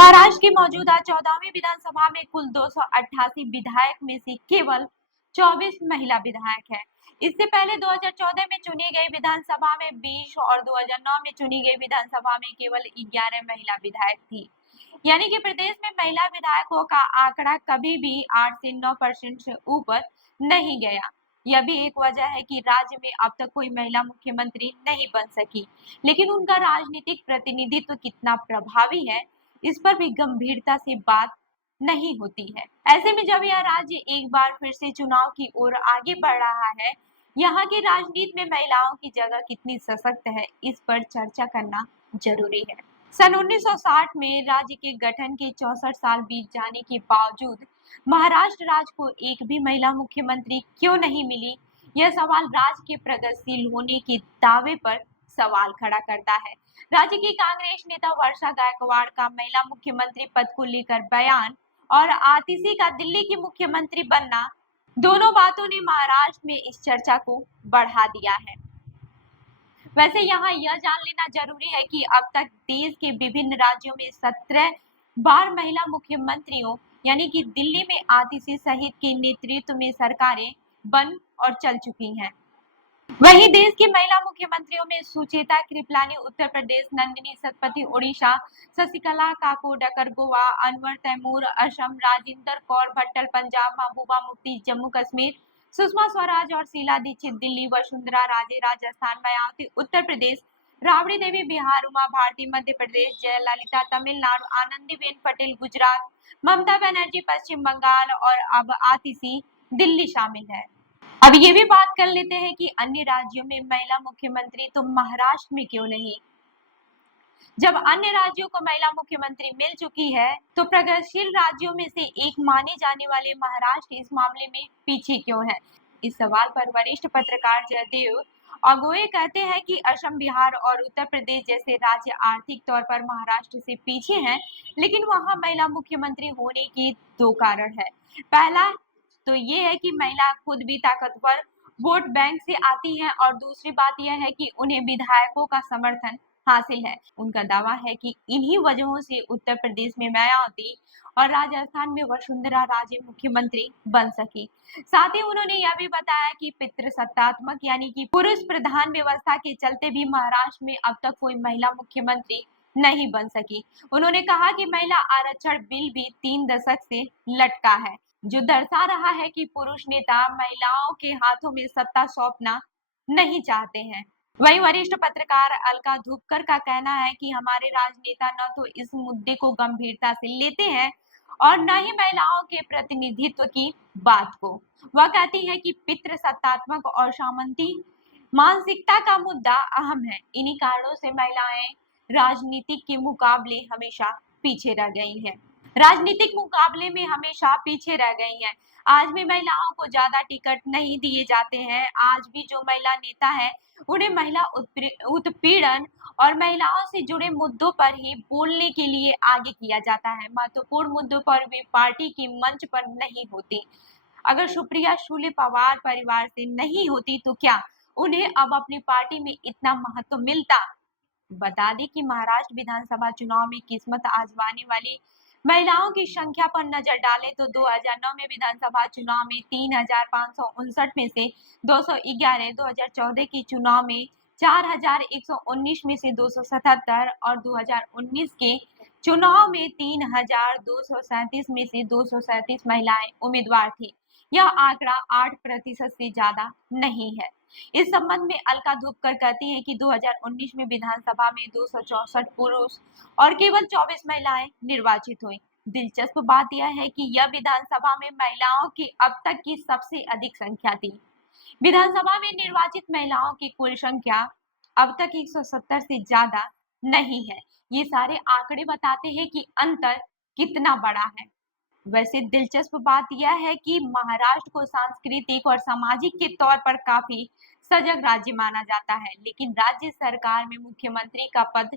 महाराष्ट्र की मौजूदा 14वीं विधानसभा में कुल 288 विधायक में से केवल 24 महिला विधायक हैं। इससे पहले 2014 में चुनी गई विधानसभा में 20 और 2009 में चुनी गई विधानसभा में केवल 11 महिला विधायक थी। यानी कि प्रदेश में महिला विधायकों का आंकड़ा कभी भी 8 से 9% से ऊपर नहीं गया। यह भी एक वजह है कि राज्य में अब तक कोई महिला मुख्यमंत्री नहीं बन सकी, लेकिन उनका राजनीतिक प्रतिनिधित्व कितना प्रभावी है, इस पर भी गंभीरता से बात नहीं होती है। ऐसे में जब यह राज्य एक बार फिर से चुनाव की ओर आगे बढ़ रहा है, यहाँ की राजनीति में महिलाओं की जगह कितनी सशक्त है, इस पर चर्चा करना जरूरी है। सन 1960 में राज्य के गठन के 64 साल बीत जाने के बावजूद महाराष्ट्र राज्य को एक भी महिला मुख्यमंत्री क्यों नहीं मिली, यह सवाल राज्य के प्रगतिशील होने के दावे पर सवाल खड़ा करता है। राज्य की कांग्रेस नेता वर्षा गायकवाड़ का महिला मुख्यमंत्री पद को लेकर बयान और आतिशी का दिल्ली की मुख्यमंत्री बनना, दोनों बातों ने महाराष्ट्र में इस चर्चा को बढ़ा दिया है। वैसे यहाँ यह जान लेना जरूरी है कि अब तक देश के विभिन्न राज्यों में 17 बार महिला मुख्यमंत्रियों यानी कि दिल्ली में आतिशी सहित के नेतृत्व में सरकारें बन और चल चुकी हैं। वहीं देश की महिला मुख्यमंत्रियों में सुचेता कृपलानी उत्तर प्रदेश, नंदिनी सतपथी ओडिशा, शशिकला काकोडकर गोवा, अनवर तैमूर असम, राजिंदर कौर भट्टल पंजाब, महबूबा मुफ्ती जम्मू कश्मीर, सुषमा स्वराज और शीला दीक्षित दिल्ली, वसुंधरा राजे राजस्थान, मायावती उत्तर प्रदेश, राबड़ी देवी बिहार, उमा भारती मध्य प्रदेश, जयललिता तमिलनाडु, आनंदीबेन पटेल गुजरात, ममता बनर्जी पश्चिम बंगाल और अब आतिशी दिल्ली शामिल है। अब ये भी बात कर लेते हैं कि अन्य राज्यों में महिला मुख्यमंत्री तो महाराष्ट्र में क्यों नहीं। जब अन्य राज्यों को महिला मुख्यमंत्री मिल चुकी है, तो प्रगतिशील राज्यों में से एक माने जाने वाले महाराष्ट्र इस मामले में पीछे क्यों है। इस सवाल पर वरिष्ठ पत्रकार जयदेव अगोए कहते हैं कि असम, बिहार और उत्तर प्रदेश जैसे राज्य आर्थिक तौर पर महाराष्ट्र से पीछे हैं, लेकिन वहां महिला मुख्यमंत्री होने के दो कारण है। पहला तो ये है कि महिला खुद भी ताकतवर वोट बैंक से आती हैं और दूसरी बात यह है कि उन्हें विधायकों का समर्थन हासिल है। उनका दावा है कि इन्हीं वजहों से उत्तर प्रदेश में मायावती और राजस्थान में वसुंधरा राजे मुख्यमंत्री बन सकी। साथ ही उन्होंने यह भी बताया कि पितृसत्तात्मक यानी कि पुरुष प्रधान व्यवस्था के चलते भी महाराष्ट्र में अब तक कोई महिला मुख्यमंत्री नहीं बन सकी। उन्होंने कहा कि महिला आरक्षण बिल भी 3 दशक से लटका है, जो दर्शा रहा है कि पुरुष नेता महिलाओं के हाथों में सत्ता सौंपना नहीं चाहते हैं। वहीं वरिष्ठ पत्रकार अलका धूपकर का कहना है कि हमारे राजनेता न तो इस मुद्दे को गंभीरता से लेते हैं और न ही महिलाओं के प्रतिनिधित्व की बात को। वह कहती है कि पितृसत्तात्मक और सामंती मानसिकता का मुद्दा अहम है। इन्हीं कारणों से महिलाएं राजनीतिक के मुकाबले हमेशा पीछे रह गई हैं। राजनीतिक मुकाबले में हमेशा पीछे रह गई हैं। आज भी महिलाओं को ज्यादा टिकट नहीं दिए जाते हैं। आज भी जो महिला नेता है, उन्हें महिला उत्पीड़न और महिलाओं से जुड़े मुद्दों पर ही बोलने के लिए आगे किया जाता है। महत्वपूर्ण मुद्दों पर वे पार्टी की मंच पर नहीं होती। अगर सुप्रिया सुले पवार परिवार से नहीं होती तो क्या उन्हें अब अपनी पार्टी में इतना महत्व मिलता। बता दें कि महाराष्ट्र विधानसभा चुनाव में किस्मत आजमाने वाली महिलाओं की संख्या पर नजर डालें तो 2009 में विधानसभा चुनाव में 3559 में से 211, 2014 के चुनाव में 4119 में से 277 और 2019 के चुनाव में 3237 में से 237 महिलाएं उम्मीदवार थी। यह आंकड़ा 8% से ज्यादा नहीं है। इस संबंध में अलका धूपकर कहती हैं कि 2019 में विधानसभा में 264 पुरुष और केवल 24 महिलाएं निर्वाचित हुई। दिलचस्प बात यह है कि यह विधानसभा में महिलाओं की अब तक की सबसे अधिक संख्या थी। विधानसभा में निर्वाचित महिलाओं की कुल संख्या अब तक 170 से ज्यादा नहीं है। ये सारे आंकड़े बताते हैं कि अंतर कितना बड़ा है। वैसे दिलचस्प बात यह है कि महाराष्ट्र को सांस्कृतिक और सामाजिक के तौर पर काफी सजग राज्य माना जाता है, लेकिन राज्य सरकार में मुख्यमंत्री का पद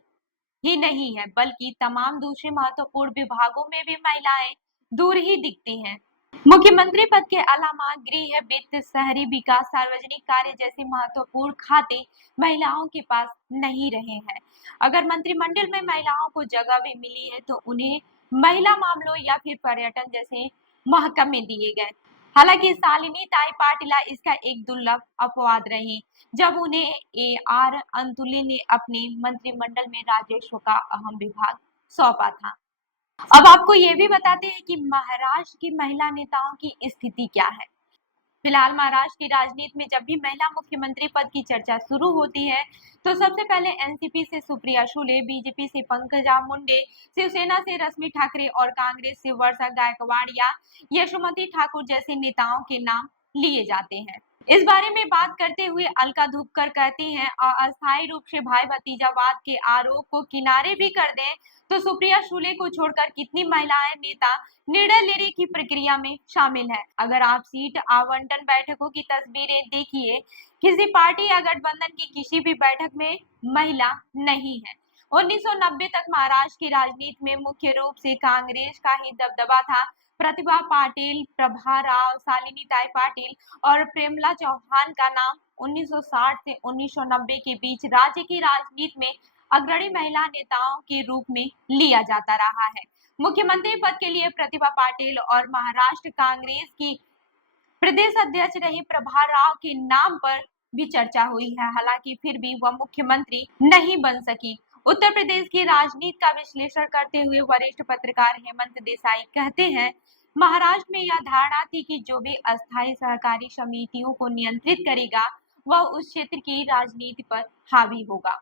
ही नहीं है, बल्कि तमाम दूसरे महत्वपूर्ण विभागों में भी महिलाएं दूर ही दिखती हैं। मुख्यमंत्री पद के अलावा गृह, वित्त, शहरी विकास, सार्वजनिक कार्य जैसे महत्वपूर्ण खाते महिलाओं के पास नहीं रहे हैं। अगर मंत्रिमंडल में महिलाओं को जगह भी मिली है तो उन्हें महिला मामलों या फिर पर्यटन जैसे महकमे दिए गए। हालांकि शालिनी ताई पाटिला इसका एक दुर्लभ अपवाद रही, जब उन्हें ए आर अंतुले ने अपने मंत्रिमंडल में राजस्व का अहम विभाग सौंपा था। अब आपको ये भी बताते हैं कि महाराष्ट्र की महिला नेताओं की स्थिति क्या है। फिलहाल महाराष्ट्र की राजनीति में जब भी महिला मुख्यमंत्री पद की चर्चा शुरू होती है तो सबसे पहले एनसीपी से सुप्रिया सुले, बीजेपी से पंकजा मुंडे, शिवसेना से रश्मि ठाकरे और कांग्रेस से वर्षा गायकवाड़ या यशोमती ठाकुर जैसे नेताओं के नाम लिए जाते हैं। इस बारे में बात करते हुए अलका धुपकर कहती हैं, अस्थायी रूप से भाई भतीजावाद के आरोप को किनारे भी कर दें तो सुप्रिया सुले को छोड़कर कितनी महिलाएं नेता निर्णय लेने की प्रक्रिया में शामिल है। अगर आप सीट आवंटन बैठकों की तस्वीरें देखिए, किसी पार्टी या गठबंधन की किसी भी बैठक में महिला नहीं है। 1990 तक महाराष्ट्र की राजनीति में मुख्य रूप से कांग्रेस का ही दबदबा था। प्रतिभा पाटिल, प्रभा राव, शालिनी ताई पाटिल और प्रेमला चौहान का नाम 1960 से 1990 के बीच राज्य की राजनीति में अग्रणी महिला नेताओं के रूप में लिया जाता रहा है। मुख्यमंत्री पद के लिए प्रतिभा पाटिल और महाराष्ट्र कांग्रेस की प्रदेश अध्यक्ष रही प्रभा राव के नाम पर भी चर्चा हुई है, हालांकि फिर भी वह मुख्यमंत्री नहीं बन सकी। उत्तर प्रदेश की राजनीति का विश्लेषण करते हुए वरिष्ठ पत्रकार हेमंत देसाई कहते हैं, महाराष्ट्र में यह धारणा थी कि जो भी अस्थायी सहकारी समितियों को नियंत्रित करेगा वह उस क्षेत्र की राजनीति पर हावी होगा।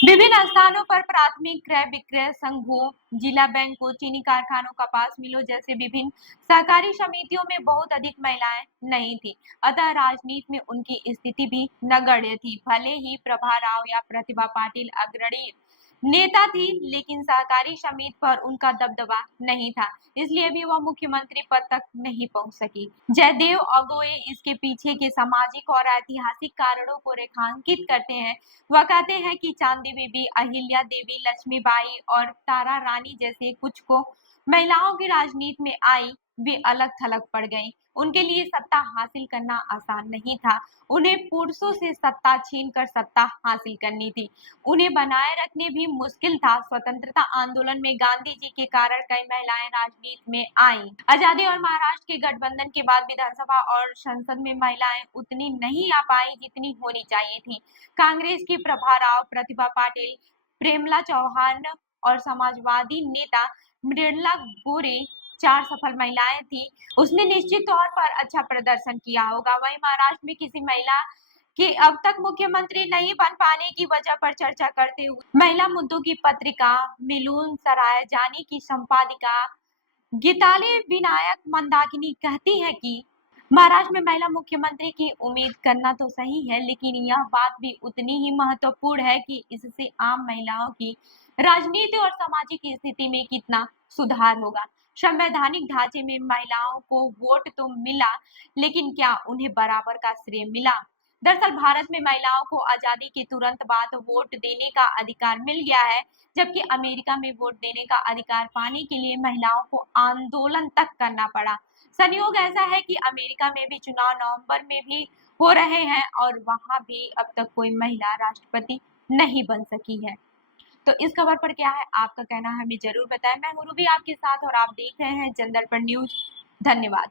विभिन्न स्थानों पर प्राथमिक क्रय विक्रय संघों, जिला बैंकों, चीनी कारखानों, कपास मिलों जैसे विभिन्न सहकारी समितियों में बहुत अधिक महिलाएं नहीं थी, अतः राजनीति में उनकी स्थिति भी नगण्य थी। भले ही प्रभा राव या प्रतिभा पाटिल अग्रणी नेता थी, लेकिन सहकारी समिति पर उनका दबदबा नहीं था, इसलिए भी वह मुख्यमंत्री पद तक नहीं पहुंच सकी। जयदेव अगोए इसके पीछे के सामाजिक और ऐतिहासिक कारणों को रेखांकित करते हैं। वह कहते हैं कि चांदी बीबी, अहिल्या देवी, लक्ष्मीबाई और तारा रानी जैसे कुछ को महिलाओं की राजनीति में आई वे अलग थलग पड़ गईं। उनके लिए सत्ता हासिल करना आसान नहीं था, उन्हें पुरुषों से सत्ता छीनकर सत्ता हासिल करनी थी। उन्हें बनाए रखने भी मुश्किल था। स्वतंत्रता आंदोलन में गांधी जी के कारण कई महिलाएं राजनीति में आईं। आजादी और महाराष्ट्र के गठबंधन के बाद विधानसभा और संसद में महिलाएं उतनी नहीं आ पाई जितनी होनी चाहिए थी। कांग्रेस की प्रभा राव, प्रतिभा पाटिल, प्रेमला चौहान और समाजवादी नेता मृणला गोरे 4 सफल महिलाएं थी। उसने निश्चित तौर पर अच्छा प्रदर्शन किया होगा। वहीं महाराष्ट्र में किसी महिला कि अब तक मुख्यमंत्री नहीं बन पाने की वजह पर चर्चा करते हुए महिला मुद्दों की पत्रिका मिलून सराय जानी की संपादिका गीताली विनायक मंदाकिनी कहती है कि महाराष्ट्र में महिला मुख्यमंत्री की उम्मीद करना तो सही है, लेकिन यह बात भी उतनी ही महत्वपूर्ण है कि इससे आम महिलाओं की राजनीति और सामाजिक स्थिति में कितना सुधार होगा। संवैधानिक ढांचे में महिलाओं को वोट तो मिला, लेकिन क्या उन्हें बराबर का श्रेय मिला? दरअसल भारत में महिलाओं को आजादी के तुरंत बाद वोट देने का अधिकार मिल गया है, जबकि अमेरिका में वोट देने का अधिकार पाने के लिए महिलाओं को आंदोलन तक करना पड़ा। संयोग ऐसा है कि अमेरिका में भी चुनाव नवंबर में भी हो रहे हैं और वहां भी अब तक कोई महिला राष्ट्रपति नहीं बन सकी है। तो इस खबर पर क्या है आपका कहना, हमें जरूर बताएं। मैं हूं रूबी आपके साथ और आप देख रहे हैं जनदर्पण न्यूज। धन्यवाद।